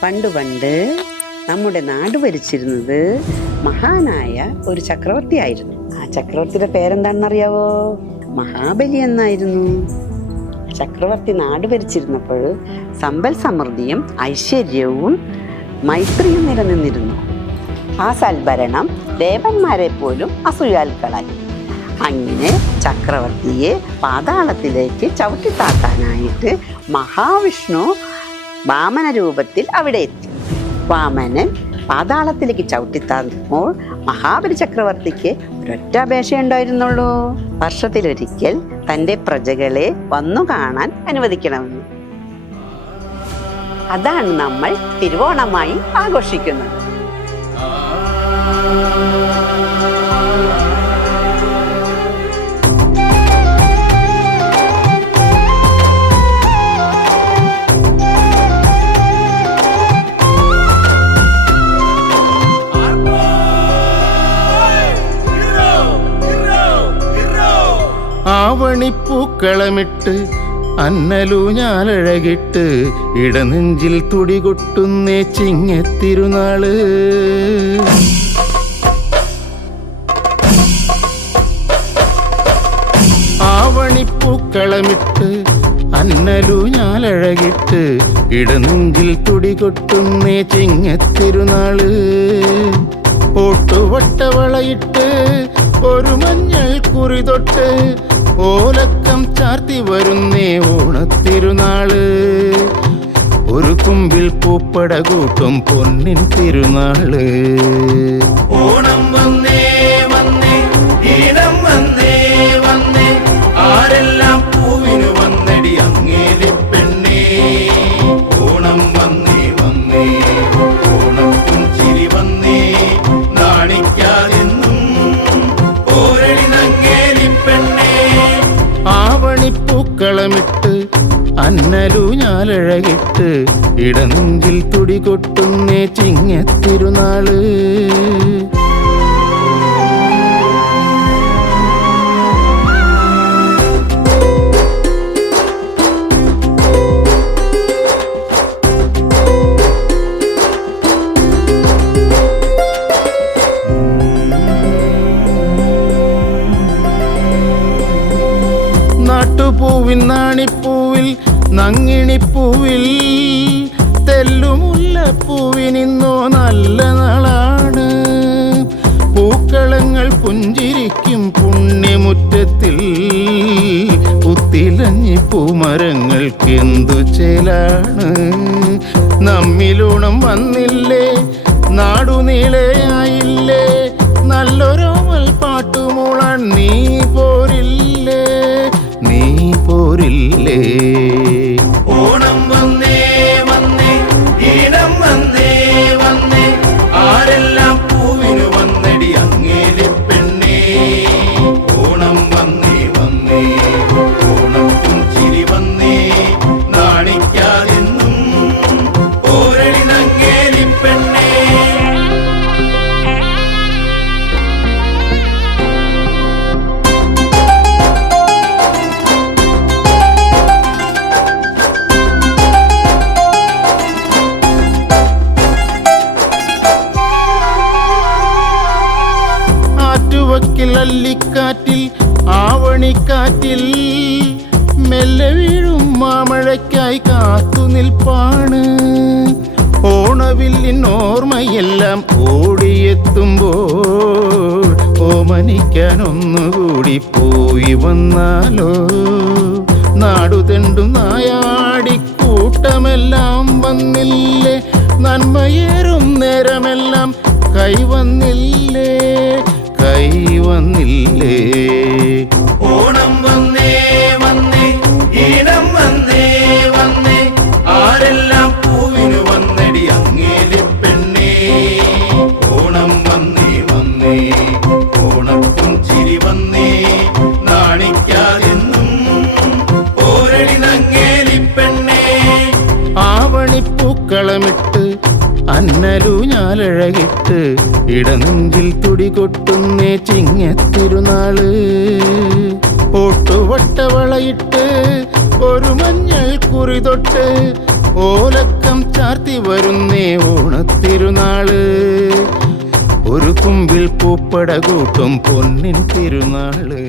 പണ്ട് പണ്ട് നമ്മുടെ നാട് ഭരിച്ചിരുന്നത് മഹാനായ ഒരു ചക്രവർത്തിയായിരുന്നു. ആ ചക്രവർത്തിയുടെ പേരെന്താണെന്നറിയാവോ? മഹാബലി എന്നായിരുന്നു. ചക്രവർത്തി നാട് ഭരിച്ചിരുന്നപ്പോൾ സമ്പൽ സമൃദ്ധിയും ഐശ്വര്യവും മൈത്രിയും നിലനിന്നിരുന്നു. ആ സൽഭരണം ദേവന്മാരെ പോലും അസൂയാലുക്കളായി. അങ്ങനെ ചക്രവർത്തിയെ പാതാളത്തിലേക്ക് ചവിട്ടിത്താക്കാനായിട്ട് മഹാവിഷ്ണു വാമന രൂപത്തിൽ അവിടെ എത്തി. വാമനൻ പാതാളത്തിലേക്ക് ചവിട്ടിത്താക്കുമ്പോൾ മഹാബലി ചക്രവർത്തിക്ക് ഒരൊറ്റ അപേക്ഷയുണ്ടായിരുന്നുള്ളൂ. വർഷത്തിലൊരിക്കൽ തൻ്റെ പ്രജകളെ വന്നു കാണാൻ അനുവദിക്കണമെന്ന്. അതാണ് നമ്മൾ തിരുവോണമായി ആഘോഷിക്കുന്നത്. ആവണിപ്പൂക്കളമിട്ട് അന്നലൂഞ്ഞാലഴകിട്ട് ഇടനെഞ്ചിൽ തുടികൊട്ടുന്നേ ചിങ്ങത്തിരുനാള്. ആവണിപ്പൂക്കളമിട്ട് അന്നലൂഞ്ഞാലഴകിട്ട് ഇടനെഞ്ചിൽ തുടികൊട്ടുന്നേ ചിങ്ങത്തിരുനാള്. ഓട്ടുവട്ടവളയിട്ട് ഒരു മഞ്ഞൾ കുറി തൊട്ട് ഓലക്കം ചാർത്തി വരുന്നേ ഓണത്തിരുനാള്. ഒരു കുമ്പിൽ പൂപ്പട കൂട്ടും പൊന്നിൻ തിരുനാള്. ഓണം വന്നേ വന്നേ ഈണം വന്നേ വന്നേ ആരെല്ലാം പൂവിന് വന്നടി അങ്ങേലി പെണ്ണേ. ഓണം വന്നേ വന്നേ ഓണം പുഞ്ചിരി വന്നേ നാണിക്കാതെന്നും ഓരടി നങ്ങേലി പെണ്ണേ. ആവണിപ്പൂക്കളമിട്ട് അന്നലൂഞ്ഞാലഴകിട്ട് ഇടനെഞ്ചിൽ തുടികൊട്ടുന്നേ ചിങ്ങത്തിരുനാള്. നാട്ടുപൂവിൻ നാണിപ്പൂവിൽ നങ്ങിണിപ്പൂവിൽ തെല്ലുമുല്ലപ്പൂവിനിന്നോ നല്ല നാളാണ്. പൂക്കളങ്ങൾ പുഞ്ചിരിക്കും പുണ്യമുറ്റത്തിൽ പുത്തിലഞ്ഞി പൂമരങ്ങൾക്കെന്തു ചേലാണ്. നമ്മിലൂണം വന്നില്ലേ നാടുനീളയായില്ലേ നല്ലൊരോമൽ പാട്ടുമൂളാൻ നീ പോരില്ലേ നീ പോരില്ലേ. ഓണം വന്നേ വന്നേ ഈണം വന്നേ വന്നേ ആരെല്ലാം പൂവിന് വന്നടി അങ്ങേലി പെണ്ണേ. ഓണം വന്നേ വന്നേ ഓണം പുഞ്ചിരി വന്നേ നാണിക്കാതെന്നും ഓരടി നങ്ങേലി പെണ്ണേ. അല്ലിക്കാറ്റിൽ ആവണിക്കാറ്റിൽ മെല്ലെ വീഴും മാമഴയ്ക്കായി കാത്തു നിൽപ്പാണ്. ഓണവില്ലിൻ ഓർമ്മയെല്ലാം ഓടിയെത്തുമ്പോൾ ഓമനിക്കാൻ ഒന്നുകൂടി പോയി വന്നാലോ. നാടുതെണ്ടും നായാടിക്കൂട്ടമെല്ലാം വന്നില്ലേ നന്മയേറും നേരമെല്ലാം കൈവന്നില്ലേ കൈവന്നില്ലേ. ഓണം വന്നേ വന്നേ ഈണം വന്നേ വന്നേ ആരെല്ലാം പൂവിന് വന്നടി അങ്ങേലി പെണ്ണേ. ഓണം വന്നേ വന്നേ ഓണം പുഞ്ചിരി വന്നേ നാണിക്കാതെന്നും ഓരടി നങ്ങേലി പെണ്ണേ. ആവണിപ്പൂക്കളമിട്ട് അന്നലൂഞ്ഞാലഴകിട്ട് ഇടനെഞ്ചിൽ തുടികൊട്ടുന്നേ ചിങ്ങത്തിരുനാള്. ഓട്ടുവട്ടവളയിട്ട് ഒരു മഞ്ഞൾ കുറി തൊട്ട് ഓലക്കം ചാർത്തി വരുന്നേ ഓണത്തിരുനാള് ഒരു കുമ്പിൽ പൂപ്പട കൂട്ടും പൊന്നിൻ തിരുനാള്